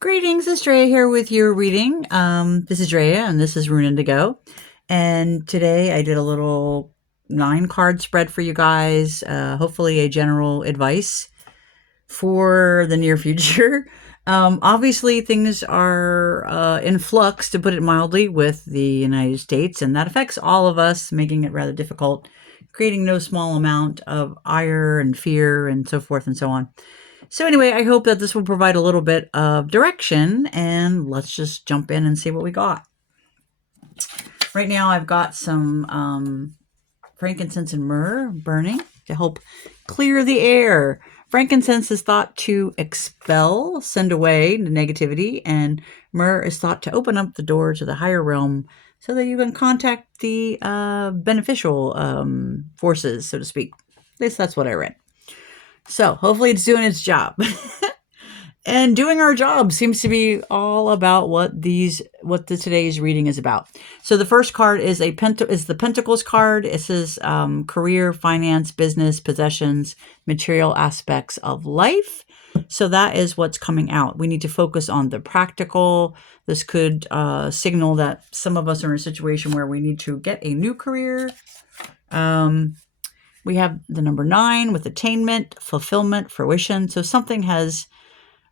Greetings, it's Drea here with your reading. This is Drea and this is Rune Indigo. And today I did a little 9-card spread for you guys, hopefully a general advice for the near future. Obviously, things are in flux, to put it mildly, with the United States, and that affects all of us, making it rather difficult, creating no small amount of ire and fear and so forth and so on. So anyway, I hope that this will provide a little bit of direction, and let's just jump in and see what we got. Right now I've got some frankincense and myrrh burning to help clear the air. Frankincense is thought to expel, send away the negativity, and myrrh is thought to open up the door to the higher realm so that you can contact the beneficial forces, so to speak. At least that's what I read. So hopefully it's doing its job. And doing our job seems to be all about what today's reading is about. So the first card is the Pentacles card. It says career, finance, business, possessions, material aspects of life. So that is what's coming out. We need to focus on the practical. This could signal that some of us are in a situation where we need to get a new career. We have the number 9 with attainment, fulfillment, fruition. So something has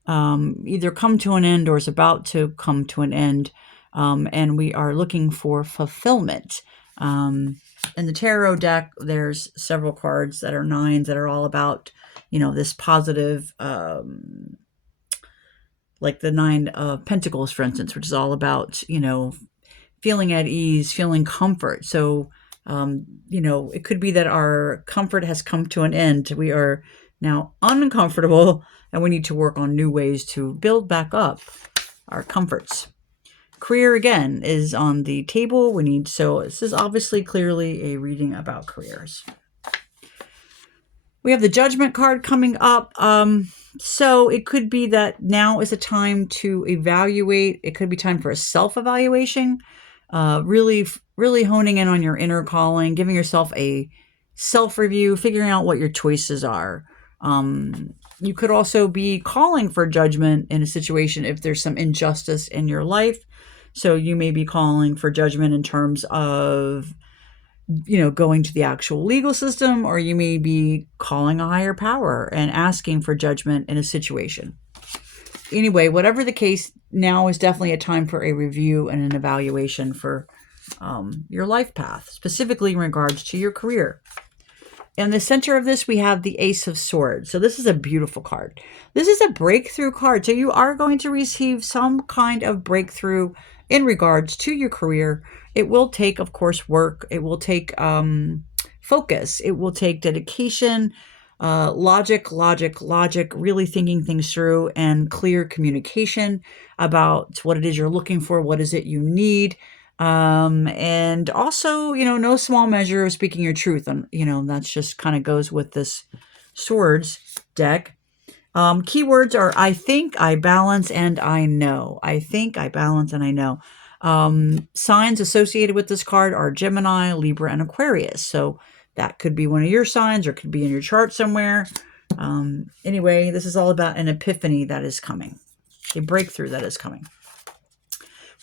either come to an end or is about to come to an end, and we are looking for fulfillment. In the tarot deck, there's several cards that are 9s that are all about, this positive, like the 9 of Pentacles, for instance, which is all about, feeling at ease, feeling comfort. So, it could be that our comfort has come to an end. We are now uncomfortable, and we need to work on new ways to build back up our comforts. Career, again, is on the table. So this is obviously clearly a reading about careers. We have the Judgment card coming up. So it could be that now is a time to evaluate. It could be time for a self-evaluation, really honing in on your inner calling, giving yourself a self-review, figuring out what your choices are. You could also be calling for judgment in a situation if there's some injustice in your life. So you may be calling for judgment in terms of, going to the actual legal system, or you may be calling a higher power and asking for judgment in a situation. Anyway, whatever the case, now is definitely a time for a review and an evaluation for your life path, specifically in regards to your career. In the center of this, we have the Ace of Swords. So this is a beautiful card. This is a breakthrough card. So you are going to receive some kind of breakthrough in regards to your career. It will take, of course, work. It will take focus. It will take dedication, logic, really thinking things through, and clear communication about what it is you're looking for, what is it you need. And also, no small measure of speaking your truth. And, that's just kind of goes with this swords deck. Keywords are I think, I balance, and I know. I think, I balance, and I know. Signs associated with this card are Gemini, Libra, and Aquarius. So that could be one of your signs, or could be in your chart somewhere. Anyway, this is all about an epiphany that is coming, a breakthrough that is coming.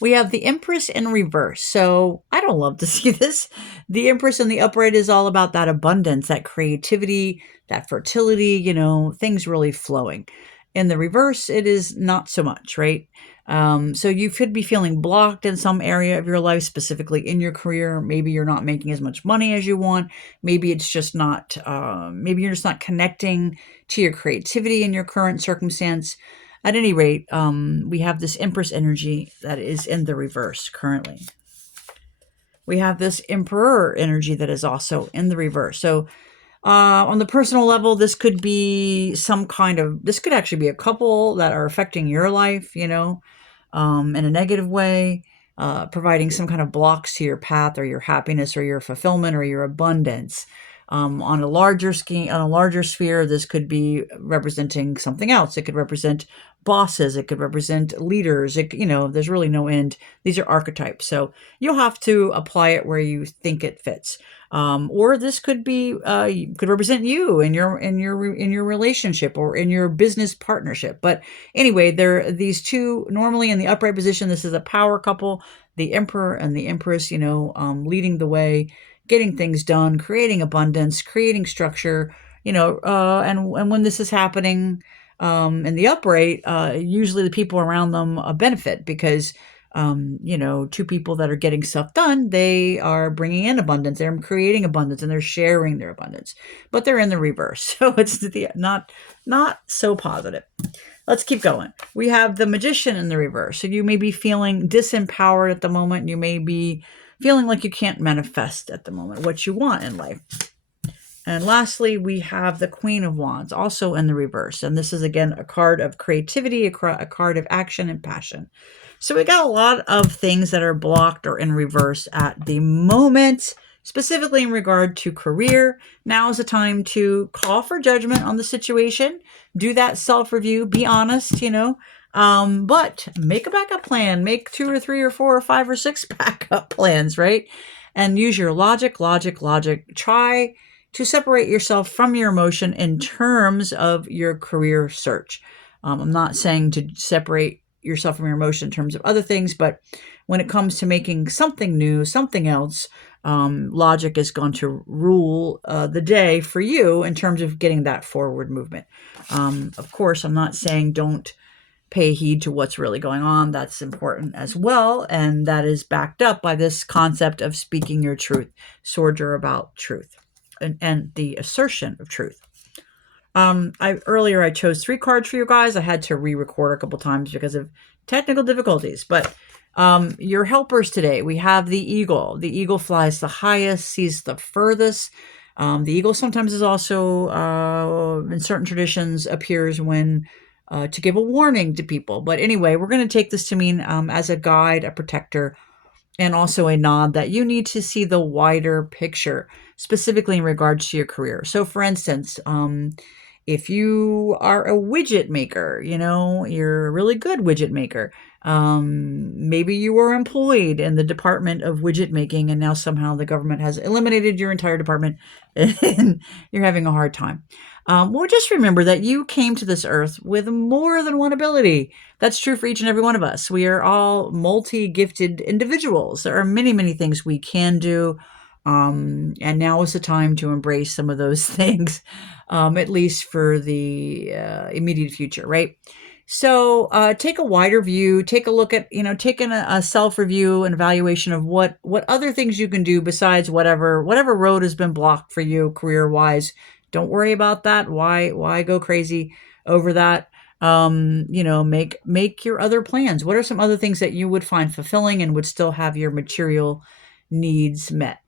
We have the Empress in reverse. So I don't love to see this. The Empress in the upright is all about that abundance, that creativity, that fertility, things really flowing. In the reverse, it is not so much, right? So you could be feeling blocked in some area of your life, specifically in your career. Maybe you're not making as much money as you want. Maybe it's just not, maybe you're just not connecting to your creativity in your current circumstance. At any rate, we have this Empress energy that is in the reverse currently. We have this Emperor energy that is also in the reverse. So on the personal level, this could be this could actually be a couple that are affecting your life, in a negative way, providing some kind of blocks to your path or your happiness or your fulfillment or your abundance. On a larger sphere, this could be representing something else. It could represent bosses. It could represent leaders. There's really no end. These are archetypes. So you'll have to apply it where you think it fits. Or this could be could represent you in your relationship or in your business partnership. But anyway, there these two normally in the upright position. This is a power couple, the Emperor and the Empress. Leading the way, getting things done, creating abundance, creating structure. And when this is happening in the upright, usually the people around them benefit because two people that are getting stuff done, they are bringing in abundance, they're creating abundance, and they're sharing their abundance. But they're in the reverse, so it's not so positive. Let's keep going. We have the Magician in the reverse. So you may be feeling disempowered at the moment. You may be feeling like you can't manifest at the moment what you want in life. And lastly, we have the Queen of Wands, also in the reverse. And this is, again, a card of creativity, a card of action and passion. So we got a lot of things that are blocked or in reverse at the moment, specifically in regard to career. Now is the time to call for judgment on the situation. Do that self-review. Be honest, but make a backup plan. Make 2 or 3 or 4 or 5 or 6 backup plans, right? And use your logic. Try to separate yourself from your emotion in terms of your career search. I'm not saying to separate yourself from your emotion in terms of other things, but when it comes to making something new, something else, logic is going to rule the day for you in terms of getting that forward movement. Of course, I'm not saying don't pay heed to what's really going on. That's important as well, and that is backed up by this concept of speaking your truth. Swords are about truth and the assertion of truth. Earlier I chose 3 cards for you guys. I had to re-record a couple times because of technical difficulties. But your helpers today, we have the eagle. The eagle flies the highest, sees the furthest. The eagle sometimes is also, in certain traditions, appears when to give a warning to people. But anyway, we're going to take this to mean as a guide, a protector, and also a nod that you need to see the wider picture, specifically in regards to your career. So for instance, if you are a widget maker, you're a really good widget maker. Maybe you were employed in the department of widget making and now somehow the government has eliminated your entire department and you're having a hard time. Well, just remember that you came to this earth with more than one ability. That's true for each and every one of us. We are all multi-gifted individuals. There are many, many things we can do. And now is the time to embrace some of those things, at least for the immediate future, right? So take a wider view, take a look at, taking a self-review and evaluation of what other things you can do besides whatever road has been blocked for you career-wise. Don't worry about that. Why go crazy over that? Make your other plans. What are some other things that you would find fulfilling and would still have your material needs met?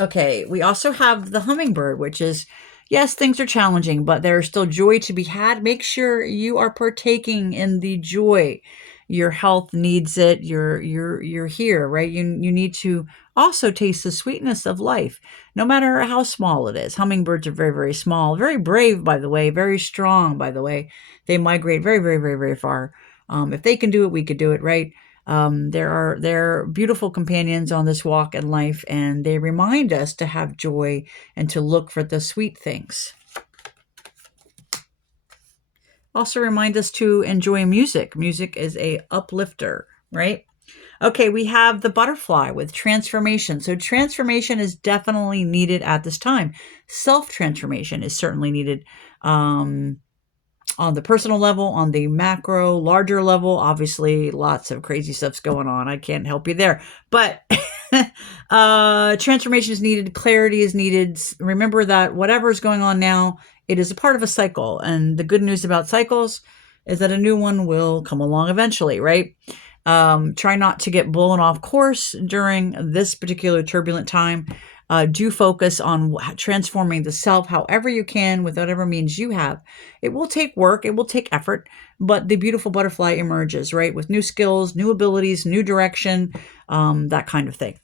Okay, we also have the hummingbird, which is, yes, things are challenging, but there's still joy to be had. Make sure you are partaking in the joy. Your health needs it. You're here, right? You need to also taste the sweetness of life, no matter how small it is. Hummingbirds are very, very small, very brave, by the way, very strong, by the way. They migrate very, very, very, very far. If they can do it, we could do it, right? They're beautiful companions on this walk in life, and they remind us to have joy and to look for the sweet things. Also remind us to enjoy music. Music is a uplifter, right? Okay, we have the butterfly with transformation. So transformation is definitely needed at this time. Self-transformation is certainly needed. On the personal level, on the macro, larger level, obviously lots of crazy stuff's going on. I can't help you there. But transformation is needed. Clarity is needed. Remember that whatever is going on now, it is a part of a cycle. And the good news about cycles is that a new one will come along eventually, right? Try not to get blown off course during this particular turbulent time. Do focus on transforming the self however you can with whatever means you have. It will take work. It will take effort, but the beautiful butterfly emerges, right? With new skills, new abilities, new direction, that kind of thing.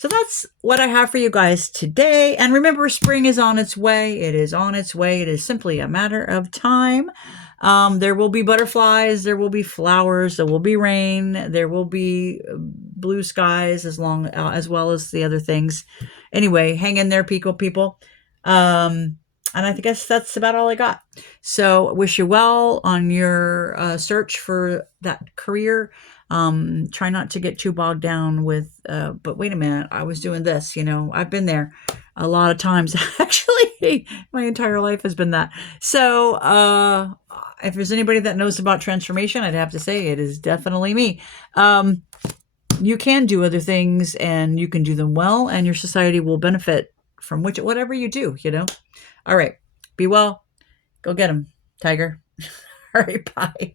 So that's what I have for you guys today. And remember, spring is on its way. It is on its way. It is simply a matter of time. There will be butterflies. There will be flowers. There will be rain. There will be blue skies as well as the other things. Anyway, hang in there, people. And I guess that's about all I got. So wish you well on your search for that career. Try not to get too bogged down with, but wait a minute, I was doing this, I've been there a lot of times. Actually, my entire life has been that. So, if there's anybody that knows about transformation, I'd have to say it is definitely me. You can do other things and you can do them well, and your society will benefit from whatever you do, All right. Be well. Go get them, Tiger. All right. Bye.